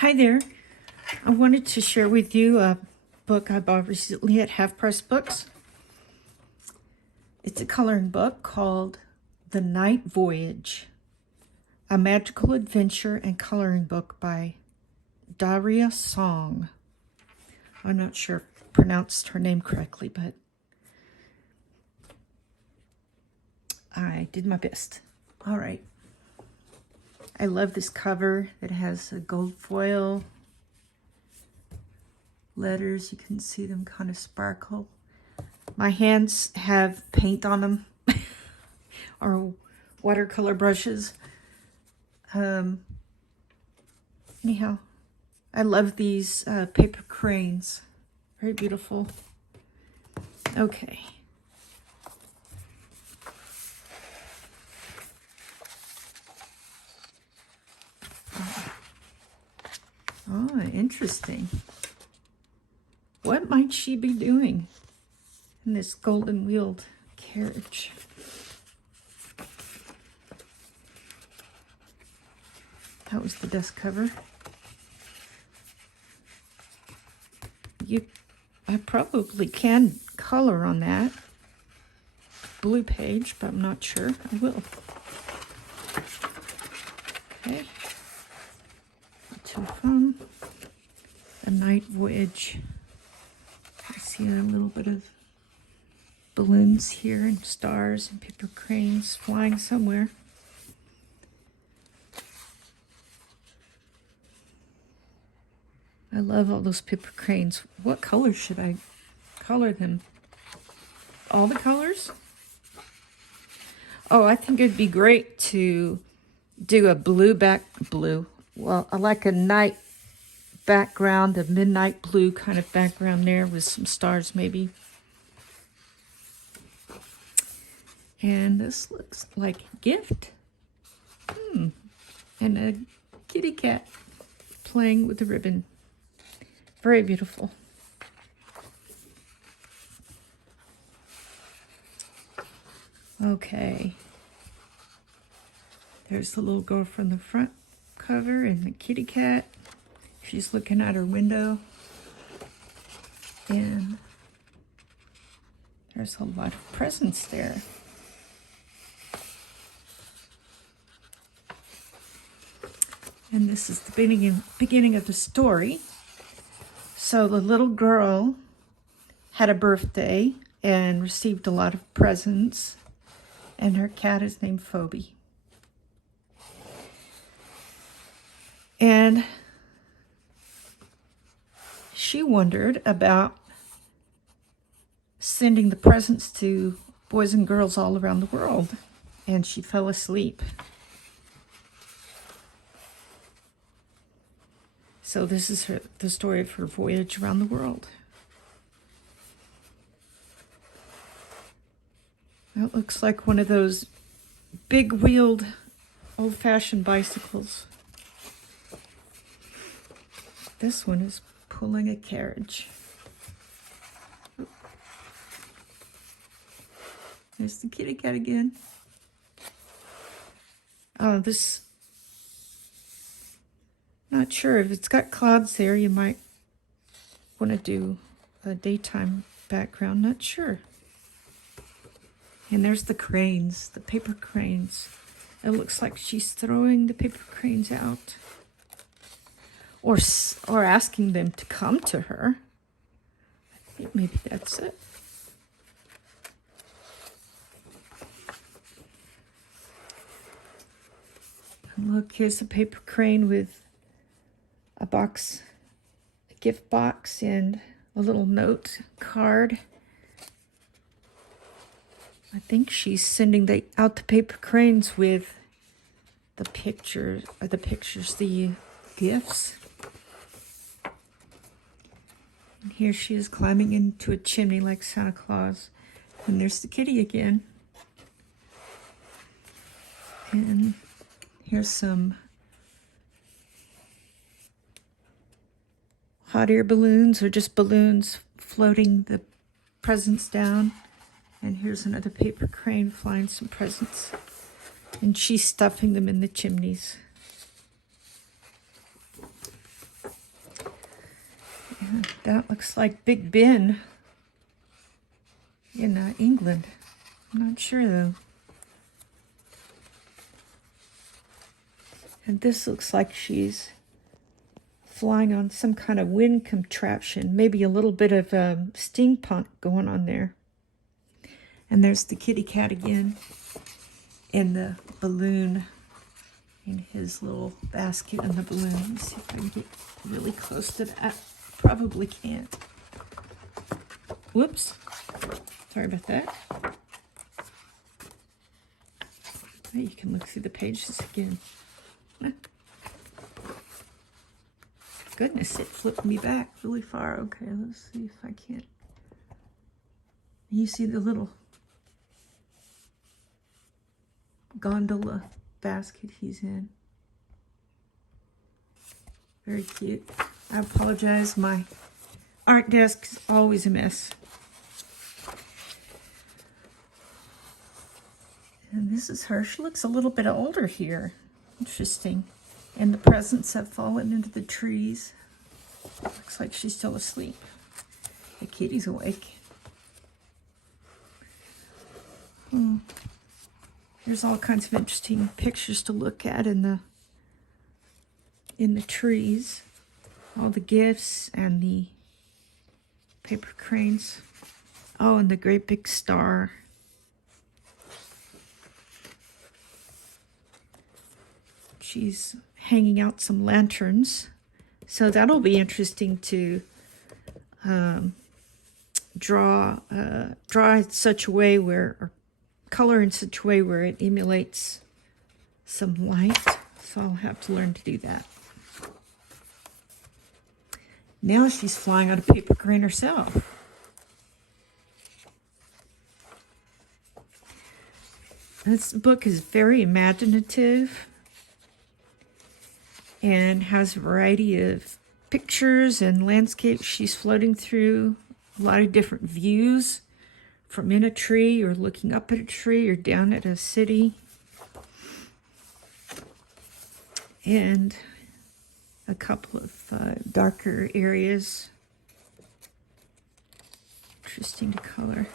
Hi there. I wanted to share with you a book I bought recently at Half Price Books. It's a coloring book called The Night Voyage, a magical adventure and coloring book by Daria Song. I'm not sure if I pronounced her name correctly, but I did my best. All right. I love this cover. It has a gold foil letters. You can see them kind of sparkle. My hands have paint on them or watercolor brushes. Anyhow, I love these paper cranes. Very beautiful. Okay. Oh, interesting. What might she be doing in this golden wheeled carriage? That was the dust cover. I probably can color on that blue page, but I'm not sure. I will. Okay. To from The Night Voyage. I see a little bit of balloons here and stars and paper cranes flying somewhere. I love all those paper cranes. What color should I color them? All the colors? Oh, I think it'd be great to do a blue. Well, I like a night background, a midnight blue kind of background there with some stars maybe. And this looks like a gift. And a kitty cat playing with the ribbon. Very beautiful. Okay. There's the little girl from the front cover and the kitty cat. She's looking out her window. And there's a lot of presents there. And this is the beginning of the story. So the little girl had a birthday and received a lot of presents, and her cat is named Phoebe. And she wondered about sending the presents to boys and girls all around the world, and she fell asleep. So this is the story of her voyage around the world. That looks like one of those big-wheeled, old-fashioned bicycles. This one is pulling a carriage. There's the kitty cat again. Not sure if it's got clouds there. You might want to do a daytime background. Not sure. And there's the cranes, the paper cranes. It looks like she's throwing the paper cranes out, or asking them to come to her. I think maybe that's it. And look, here's a paper crane with a box, a gift box, and a little note card. I think she's sending out the paper cranes with the pictures, the gifts. And here she is climbing into a chimney like Santa Claus. And there's the kitty again. And here's some hot air balloons, or just balloons floating the presents down. And here's another paper crane flying some presents. And she's stuffing them in the chimneys. And that looks like Big Ben in England. I'm not sure though. And this looks like she's flying on some kind of wind contraption. Maybe a little bit of steampunk going on there. And there's the kitty cat again. And the balloon in his little basket in the balloon. Let's see if I can get really close to that. Probably can't. Whoops. Sorry about that. Oh, you can look through the pages again. Goodness, it flipped me back really far. Okay, let's see if I can't. You see the little gondola basket he's in. Very cute. I apologize, my art desk is always a mess. And this is her. She looks a little bit older here. Interesting. And the presents have fallen into the trees. Looks like she's still asleep. The kitty's awake. There's all kinds of interesting pictures to look at in the trees. All the gifts and the paper cranes. Oh, and the great big star. She's hanging out some lanterns. So that'll be interesting to draw in such a way where, or color in such a way where it emulates some light. So I'll have to learn to do that. Now she's flying on a paper crane herself. This book is very imaginative and has a variety of pictures and landscapes she's floating through. A lot of different views from in a tree or looking up at a tree or down at a city. And a couple of darker areas. Interesting to color.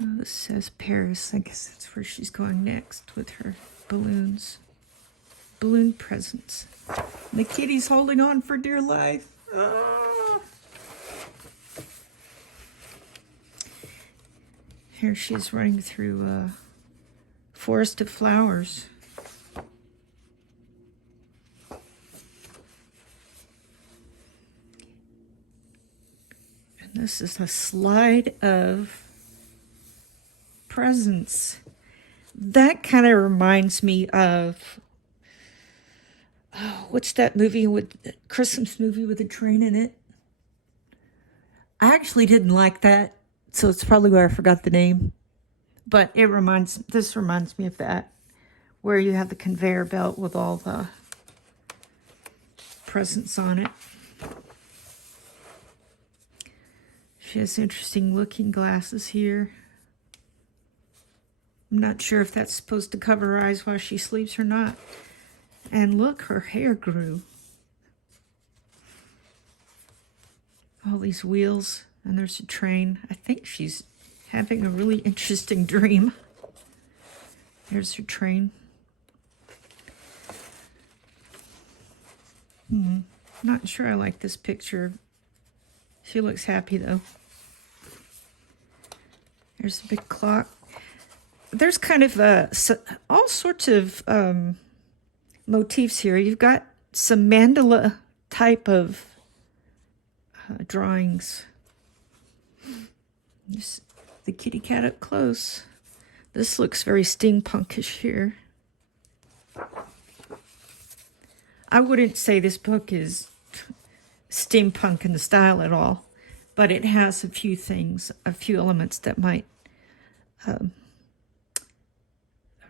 Oh, this says Paris. I guess that's where she's going next with her balloons. Balloon presents. And the kitty's holding on for dear life. Ah. Here she is running through a forest of flowers. And this is a slide of presents. That kind of reminds me of what's that movie with Christmas movie with a train in it? I actually didn't like that, so it's probably why I forgot the name. But this reminds me of that, where you have the conveyor belt with all the presents on it. She has interesting looking glasses here. I'm not sure if that's supposed to cover her eyes while she sleeps or not. And look, her hair grew. All these wheels, and there's a train. I think she's having a really interesting dream. There's her train. Not sure I like this picture. She looks happy though. There's a big clock. There's kind of all sorts of motifs here. You've got some mandala type of drawings. Just the kitty cat up close. This looks very steampunkish here. I wouldn't say this book is steampunk in the style at all, but it has a few things, a few elements that might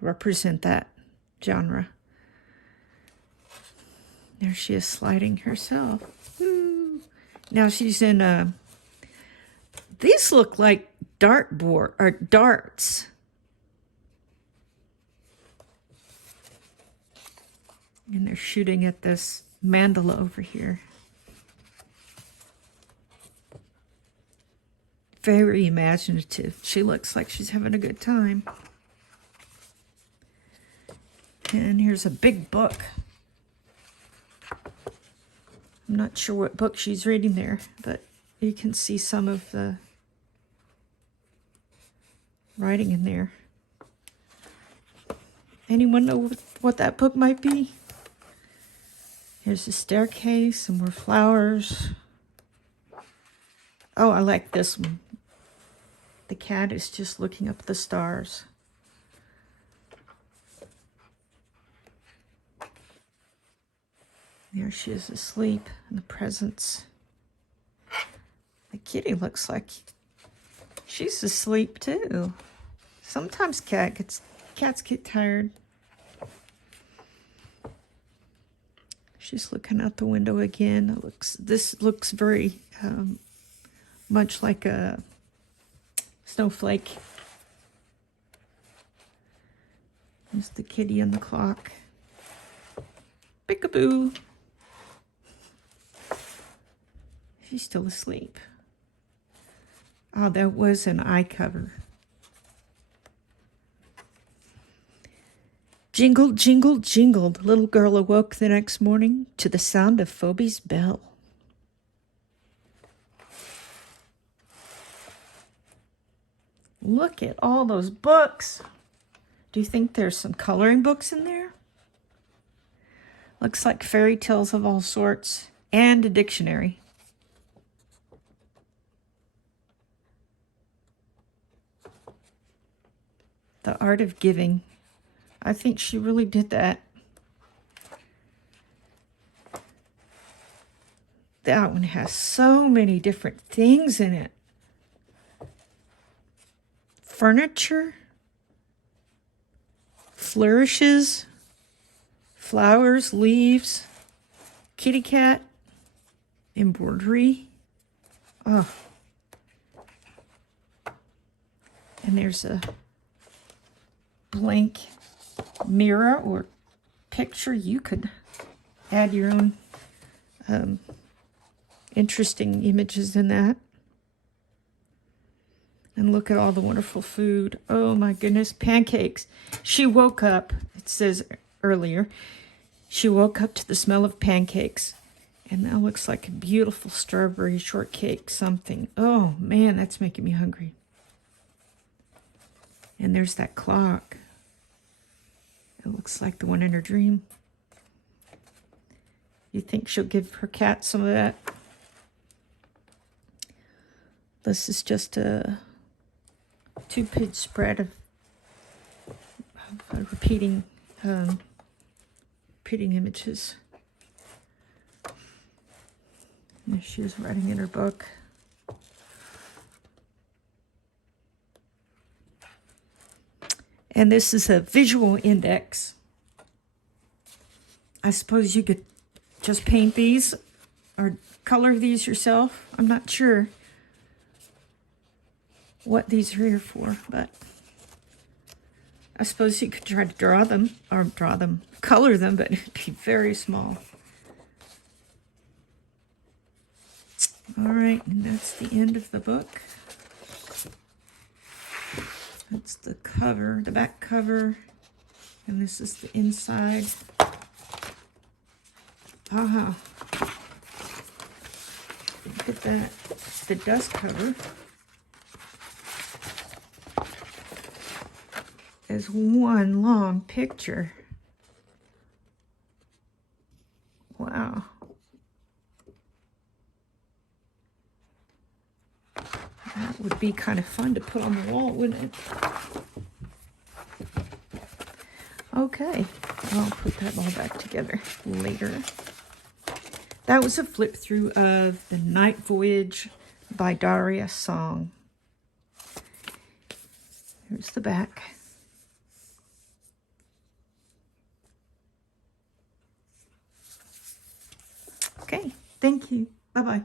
represent that genre. There she is sliding herself. Woo. Now she's in these look like dartboard or darts. And they're shooting at this mandala over here. Very imaginative. She looks like she's having a good time. And here's a big book. I'm not sure what book she's reading there, but you can see some of the writing in there. Anyone know what that book might be? Here's a staircase, some more flowers. Oh, I like this one. The cat is just looking up at the stars. There she is asleep in the presence. The kitty looks like she's asleep too. Sometimes cats get tired. She's looking out the window again. This looks very much like a snowflake. There's the kitty and the clock. Peekaboo. She's still asleep. Oh, that was an eye cover. Jingled, jingled, jingled. Little girl awoke the next morning to the sound of Phoebe's bell. Look at all those books. Do you think there's some coloring books in there? Looks like fairy tales of all sorts and a dictionary. The Art of Giving. I think she really did that. That one has so many different things in it. Furniture, flourishes, flowers, leaves, kitty cat, embroidery. Oh. And there's a blank mirror or picture. You could add your own interesting images in that. And look at all the wonderful food. Oh my goodness, pancakes. She woke up, it says earlier, she woke up to the smell of pancakes. And that looks like a beautiful strawberry shortcake something. Oh man, that's making me hungry. And there's that clock. It looks like the one in her dream. You think she'll give her cat some of that? This is just a two-page spread of repeating images. There she is writing in her book. And this is a visual index. I suppose you could just paint these or color these yourself. I'm not sure what these are here for, but I suppose you could try to color them, but it'd be very small. All right, and that's the end of the book. That's the cover, the back cover, and this is the inside. Aha. Look at that, the dust cover is one long picture. Wow. That would be kind of fun to put on the wall, wouldn't it? Okay, I'll put that all back together later. That was a flip through of The Night Voyage by Daria Song. Here's the back. Okay, thank you. Bye-bye.